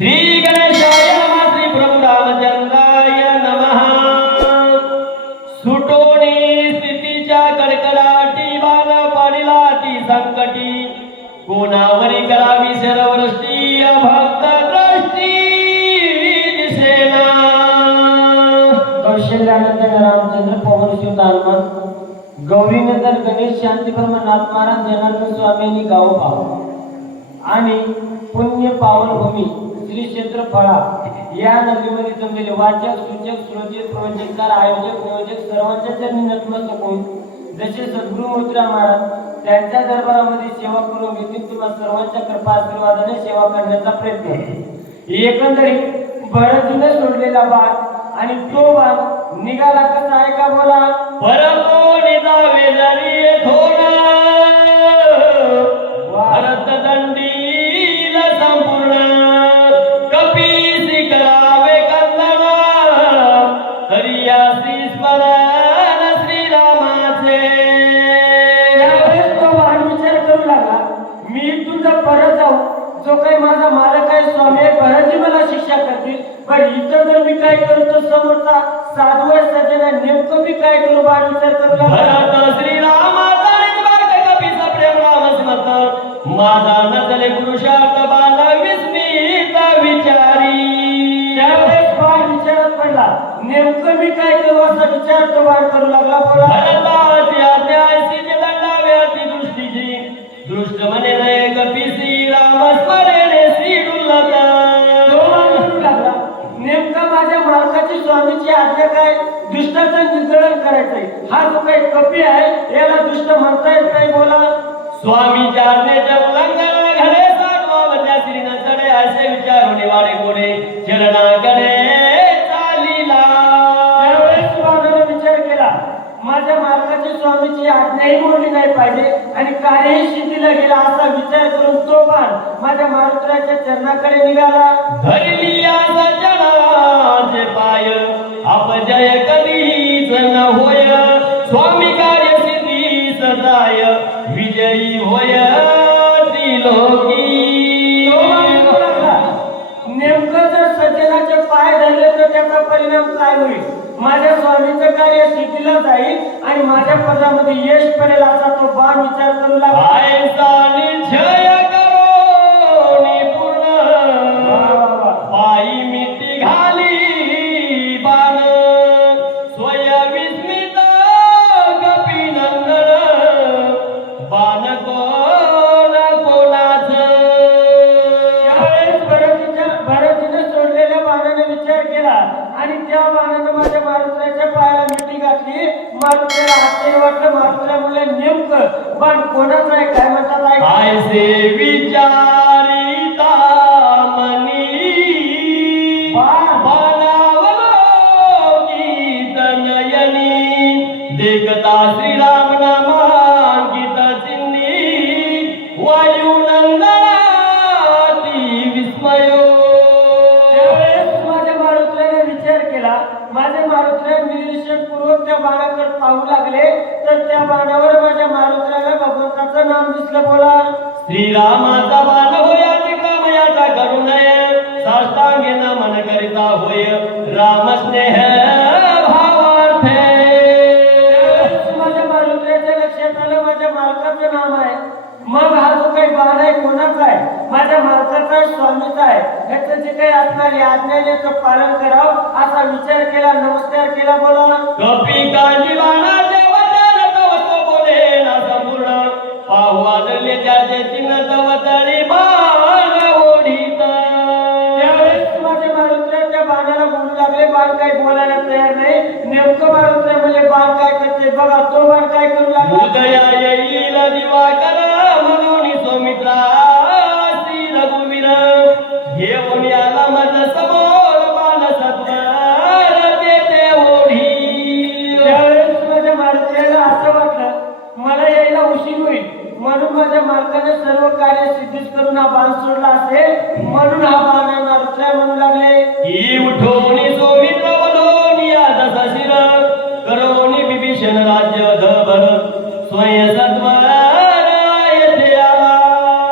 श्री गणेशाय नमः श्री प्रभू नमः. सुटोणी स्थितीच्या कडकडाटी बाण पाडिला ती संकटी. कोणावरी करावी सर्वृष्टी भक्त दृष्टी दिसेना. कौशल्यानंतर रामचंद्र पवन शिव हनुमान गौरीनंतर गणेश शांती नाथ महाराज जनार्दन स्वामी यांनी गाव आणि पुण्य पावनभूमी श्री क्षेत्र फळा या नदीमध्ये जमलेले वाचक सूचक श्रोचित प्रवचनकार आयोजक नियोजक सर्वांच्या चरणी नतमस्तक होऊन जसे सद्गुरु मोतीराम महाराज त्यांच्या दरबारामध्ये सेवा करून घेतील तुम्हा सर्वांच्या कृपा आशीर्वादाने सेवा करण्याचा प्रयत्न आहे. एकंदरीत भरतीने सोडलेला बाण आणि तो बाण निघाला कसा आहे का बोला? परमोनी जावे जरी थोडा जो काही माझा मालक आहे स्वामी आहे भरतजी मला शिक्षा करतील. पण इथं जर मी काय करू तर समोरचा साधू आहे सज्जन आहे नेमकं मी काय करू? वाहन विचार करू मी काय करू असा विचार तो वाहन करू लागला बोला भरताची आज्ञा ऐसीचे दंडावे अति दृष्टीची. दृष्ट म्हणे नये कपिसी श्री डुल्लता नेमका माझ्या मालकाची स्वामीची आज्ञा काय? दुष्टाचं निर्दळन करायचंय. हा जो काही कपी आहे याला दुष्ट म्हणता येत नाही बोला. स्वामीच्या आज्ञेच्या उल्लंघन घडे साधवा वन्या श्री नचडे असे विचारून वाडे कोडे चरणाकडे माझ्या मालकाची स्वामीची आज्ञाही मोडली नाही पाहिजे आणि कार्यही शिथिला गेला असा विचार करून तो बाण माझ्या मारुत्राच्या चरणाकडे निघाला. धरली पाय अपजय कधीच न होय. स्वामी कार्य सिद्धी सदाय विजयी होय तो नेमकं जर सज्जनाचे पाय धरले तर त्याचा परिणाम काय होईल? माझ्या स्वामीचं कार्य सिद्धीला जाईल आणि माझ्या पदामध्ये यश पडेल असा तो बाण विचार करू लागला. आश्चर्य वाटलं मारुतीला म्हणले नेमकं पण कोणाचं आहे? काय म्हणतात आहे विचारी. केला माझ्या मारुतीने निरीक्षण पूर्वक त्या बाणाकडे पाहू लागले तर त्या बाणावर माझ्या मारुतीला भगवंताचं नाम दिसलं. बोला. श्रीरामाचा बाण होय अतिक्रमयाचा करू नये साष्टांगे नमन करिता होय राम स्नेह भावार्थे. त्यावेळेस माझ्या मारुतीच्या लक्षात आलं माझ्या मालकाचं नाम आहे. मग हा जो काही बाण आहे कोणाचा आहे? माझ्या मालकाचा स्वामीचा आहे. ह्याचं जे काही असणार या आज्ञानेचं पालन करावं असा विचार केला नमस्कार केला बोला कपी कांजी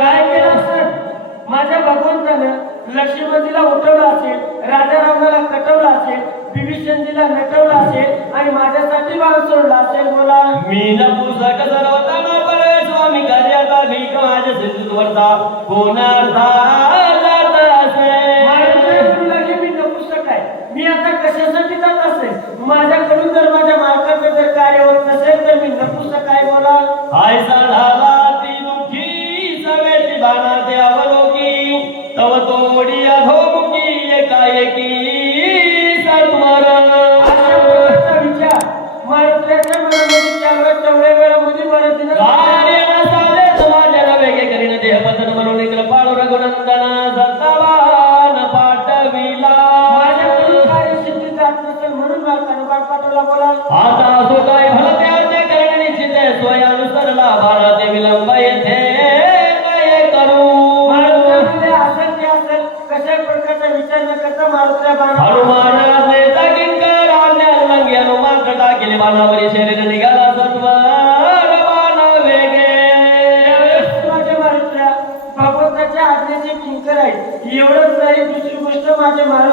काय केलं सर माझ्या भगवंतानं लक्ष्मणजीला उठवलं असेल राजा रावणाला कटवलं असेल बिभीषणजीला नटवलं असेल आणि माझ्यासाठी बाण सोडला असेल बोला. मी न पुस्तक सर्वताना पळे स्वामी कार्याचा भीक माझ्या सिद्धूवरचा कोणाचा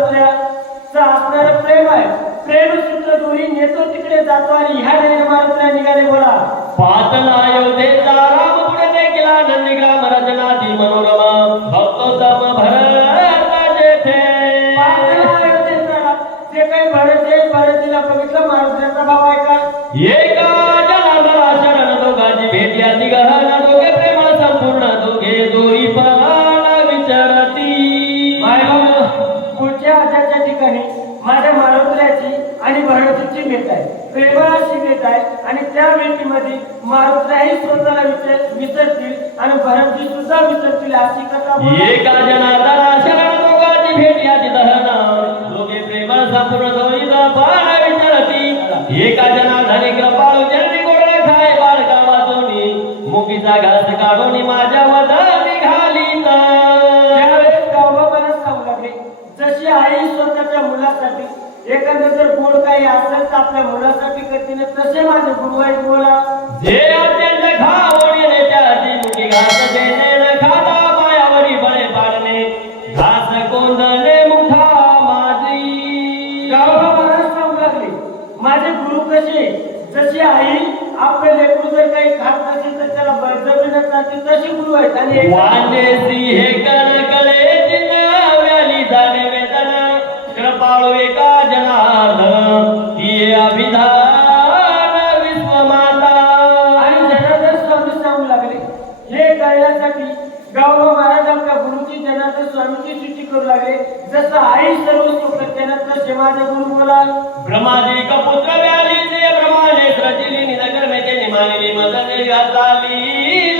मारुत्या असणारं प्रेम आहे. प्रेम सूत्र दोरी नेतो तिकडे जातो आणि ह्या मारुत्या निघाले बोला. पातला अयोध्येचा राम पुढे देखील नंदी ग्राम रचनाती मनोरम. भक्तोत्तम भरत जेथे. अयोध्येचा जे काही भरत भरतीला बघितलं मारुत्याचा भाव आहे का? एका जनार्दना शरण भेट याची दोघे प्रेम संपूर्ण विचारती एका जनार्दने खाय बाळका वाचोनी मुकीचा घास माझ्या वदा घाली जशी आई स्वतःच्या मुलासाठी एखादं जर गोड काही असेल तर आपल्या मुलासाठी करतीने तसे माझे गुरु आहेत बोला. जे तशी गुरु आहेत. आणि वांजेसी हे कणकले व्याली जाणे वेदन कृपाळू एका जनार्दन. ही अभिधान विश्वमाता. आणि जनार्दन स्वामी सांगू लागले. हे कळण्यासाठी गावगाव जनार्दन स्वामीची सूची करू लागले. जसं आई सर्व सुख करते ना तसे माझे गुरु बोला. ब्रह्माजी कपुत्र व्यालीचे ब्रह्माने सृजिली निदकर्मेचे निमानिली मदने घाताली. लक्षणा तानेला उदकच्या वेगी मुकेल्या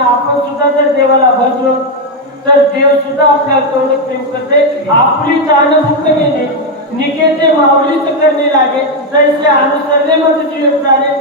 आणि आपण सुद्धा जर देवाला भजलो तर देव सुद्धा आपल्याला तेवढं प्रेम करते. आपली ताण मुक्त घेणे निकेते माऊलीच करणे लागे जैसे अनुसरणे मध्ये जीव प्राणे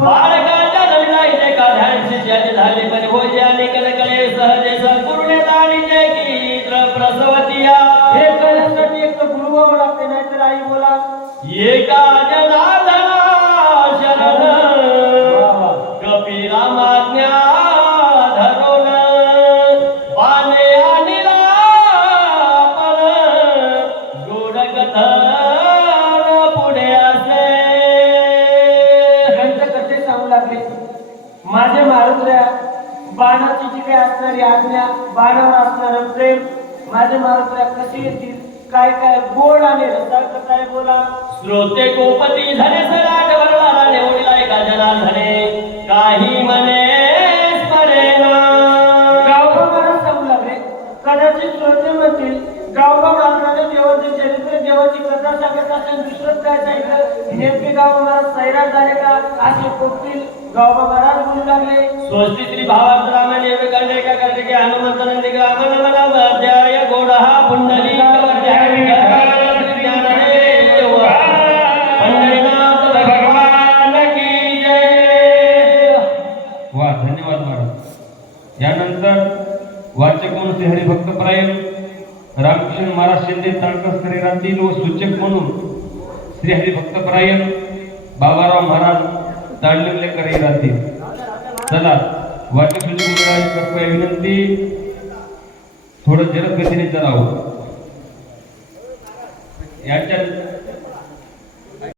Wow. येतील काय काय गोड आणि रसाळ काय बोला. श्रोते गोपती झाले सलाट वरवाला निवडला एका जनार्दने काही म्हणे स्मरेना गावबा मला सांगू लागले. कदाचित श्रोते म्हणतील देवाचे चरित्र देवाची कथा सांगत असेल दुसरंच काय सांगितलं? गावबा महाराज सैराट झाले का? असे गावबा महाराज बोलू लागले. स्वस्ति श्री भावार्थ रामाने कंडे का करते की हनुमंत श्री रामकृष्ण महाराज शिंदे तांडकस्करी राहतील व सूचक म्हणून श्री हरी प्रायम बाबाराव महाराज दांडलेकर राहतील. चला वाटी सूचक कृपया विनंती थोडं जलद गतीने चलावं हो. याच्या